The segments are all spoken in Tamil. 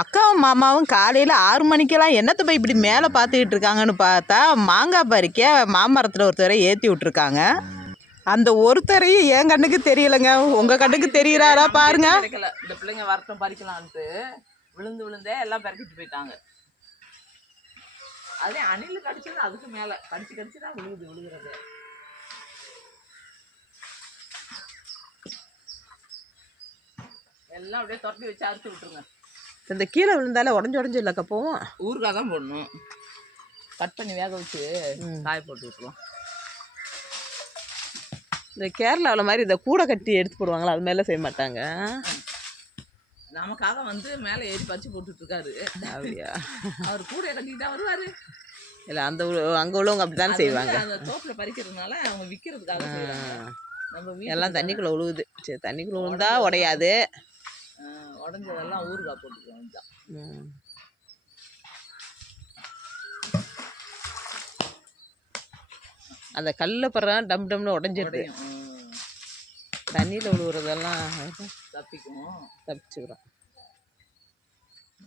அக்காவும் மாமாவும் காலையில் 6 மணிக்கெல்லாம் என்னத்தை போய் இப்படி மேலே பார்த்துக்கிட்டு இருக்காங்கன்னு பார்த்தா மாங்காய் பறிக்க மாமரத்தில் ஒருத்தரை ஏற்றி விட்ருக்காங்க. அந்த ஒருத்தரையும் என் கண்ணுக்கு தெரியலைங்க, உங்கள் கண்ணுக்கு தெரியுறாரா பாருங்க. இந்த பிள்ளைங்க வரட்டும் பறிக்கலான்ட்டு விழுந்தே எல்லாம் பறிக்கிட்டு போயிட்டாங்க. அதே அணில் கடிச்சது அதுக்கு மேலே கடிச்சு தான் விழுகிறது. எல்லாம் அப்படியே தொட்டி வச்சு அறுத்து விட்டுருங்க. இந்த கீழே விழுந்தாலே உடஞ்சி இல்லைக்கா போவோம். ஊறுகாய் தான் போடணும். கட் பண்ணி வேக வச்சு காய போட்டு விட்டுருவோம். இந்த கேரளாவில் மாதிரி இந்த கூடை கட்டி எடுத்து போடுவாங்களா, அது மேலே செய்ய மாட்டாங்க. நமக்காக வந்து மேலே ஏறி பறிச்சு போட்டுட்ருக்காரு. அப்படியா? அவர் கூடையை கட்டிக்கிட்டா வருவார். இல்லை அந்த அங்கே உள்ளவங்க அப்படி தானே செய்வாங்க. அந்த தோப்பில் பறிக்கிறதுனால அவங்க விற்கிறதுக்காக செய்வாங்க. நம்ம எல்லாம் தண்ணிக்குள்ளே விழுவுது. சரி, தண்ணிக்குள்ளே விழுந்தா உடையாது. உடஞ்சதெல்லாம் ஊறுகாய் போட்டுக்குவோம். அந்த கல்ல படுறான் டம் டம்னு உடஞ்சிடுது. தண்ணியில் விழுவுறதெல்லாம் தப்பிச்சுக்கிறோம்.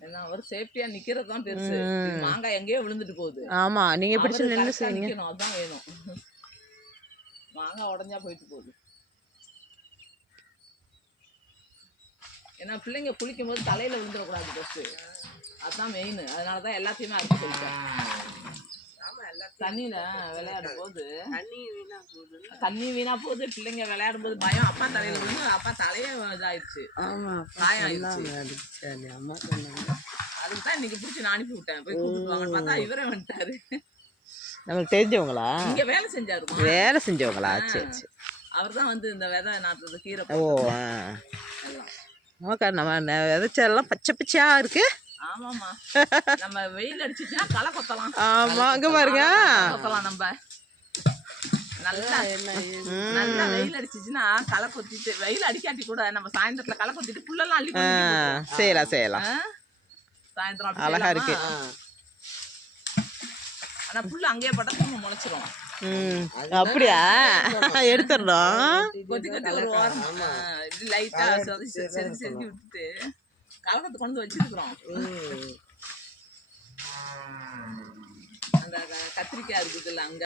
ஏன்னா அவர் சேஃப்டியா நிக்கிறது தான் பெருசு. மாங்காய் எங்கேயோ விழுந்துட்டு போகுது. ஆமா, நீங்க பிடிச்சு நின்று செய்யுங்க. அதுதான் வேணும். மாங்காய் உடஞ்சா போயிட்டு போகுது. ஏன்னா பிள்ளைங்க குளிக்கும் போது தலையில விழுந்துடக்கூடாது ஃபர்ஸ்ட். அதுதான் மெயின். அதனாலதான் எல்லாத்தையுமே அறுத்து சொல்லிட்டேன். தண்ணியில விளையாடும் போது தண்ணி வீணா போகுது. பிள்ளைங்க விளையாடும் போது பயம். அப்பா தலையில விழுந்து அப்பா தலையே இதாயிடுச்சு. காயம் ஆயிடுச்சு. அதுக்கு தான் இன்னைக்கு பிடிச்சி நான் அனுப்பி விட்டேன். போய் கூப்பிட்டு வாங்கன்னு பார்த்தா இவரே வந்துட்டாரு. நமக்கு தெரிஞ்சவங்களா? இங்க வேலை செஞ்சாரு. வேலை செஞ்சவங்களா? சரி சரி. அவர் தான் வந்து இந்த விதை நாட்டுறது கீரை. ஓ, நமக்கா நம்ம விதைச்செல்லாம் பச்சை பச்சையா இருக்கு. ஆமாமா, நம்ம வெயில் அடிச்சுச்சுன்னா களை கொத்தலாம். ஆமா, அங்க பாருங்க கொத்தலாம். நம்ம நல்லா நல்லா வெயில் அடிச்சுச்சுன்னா களை கொத்திட்டு, வெயில் அடிக்காட்டி கூட நம்ம சாயந்தரத்துல களை கொத்திட்டு புல்லெல்லாம் அள்ளி செய்யலாம். சாயந்தரம் அழகா இருக்கு. ஆனா புல்லு அங்கேயே போட்டா திரும்ப முளைச்சிரும். அப்படியா? எடுத்துடணும். கொத்தி கொத்தி ஒரு வாரம் லைட்டா செதுக்கி விட்டுட்டு கலக்கத்தை கொண்டு வச்சிருக்கிறோம். அந்த கத்திரிக்காய் இருக்குது இல்ல, அங்க